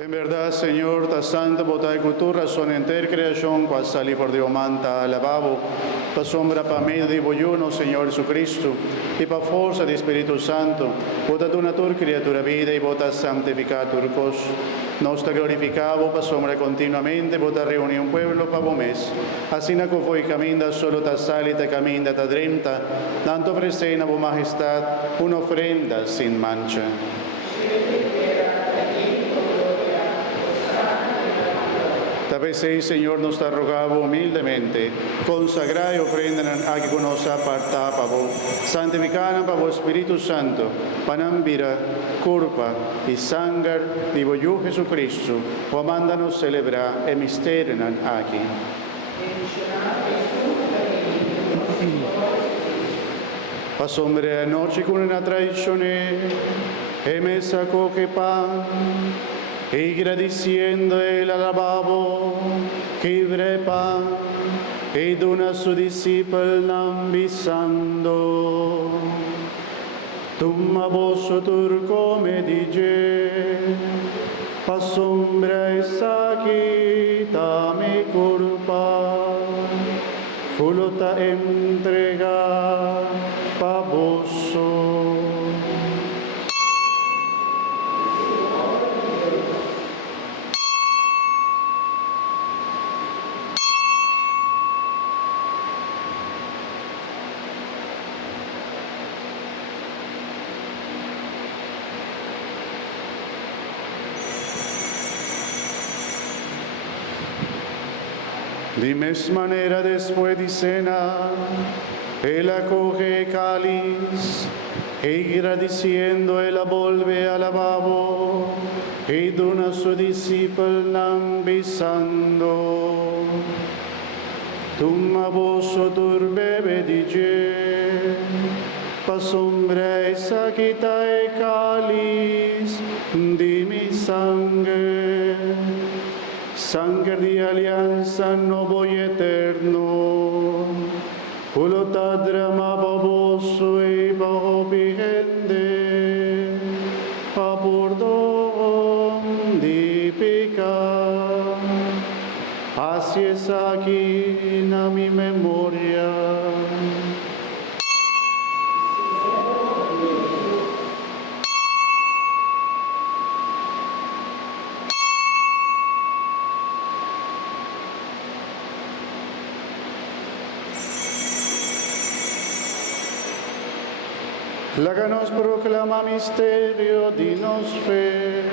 En verdad, Senhor, ta santa botai cultura son enter creación, qual sali por Dio manta alababo, pa sombra pa medio di vogliuno, Senhor Jesucristo, e pa forza di Spirito Santo, vota donatur creatura vida e vota santificatur cos. Nos te glorificavo pa sombra continuamente, vota reuni un pueblo pa vomes. Así na co voi caminda solo ta salita caminda ta drenta, tanto ofrecena vo majestad una ofrenda sin mancha. Tal Señor, nos te rogamos humildemente, consagrar y ofrenda a que nos aparta para vos, santificar para vos Espíritu Santo, panambira, culpa y sangre de vos Jesucristo, o mándanos celebrar el misterio aquí. Pasombre noche con una tradizione, e me sacó que pan, e agradeciendo el alababo, que brepa, e dona su discípulo ambisando. Tumma vosso turco me dice, pasombra e saquita mi culpa, fulota entrega pa vosso. De misma manera, después de cena, él acoge el cáliz, y agradeciendo, él la vuelve al lavabo, y dona a su discípulo ambisando. Tumma vosso turbebe dice, pasombra e saquita e cáliz di mi sangre. Sangre de alianza nuevo y eterno, fulota drama baboso y bajo vigente, a perdón de pecado, así es aquí en mi memoria. La que nos proclama misterio, dinos fe.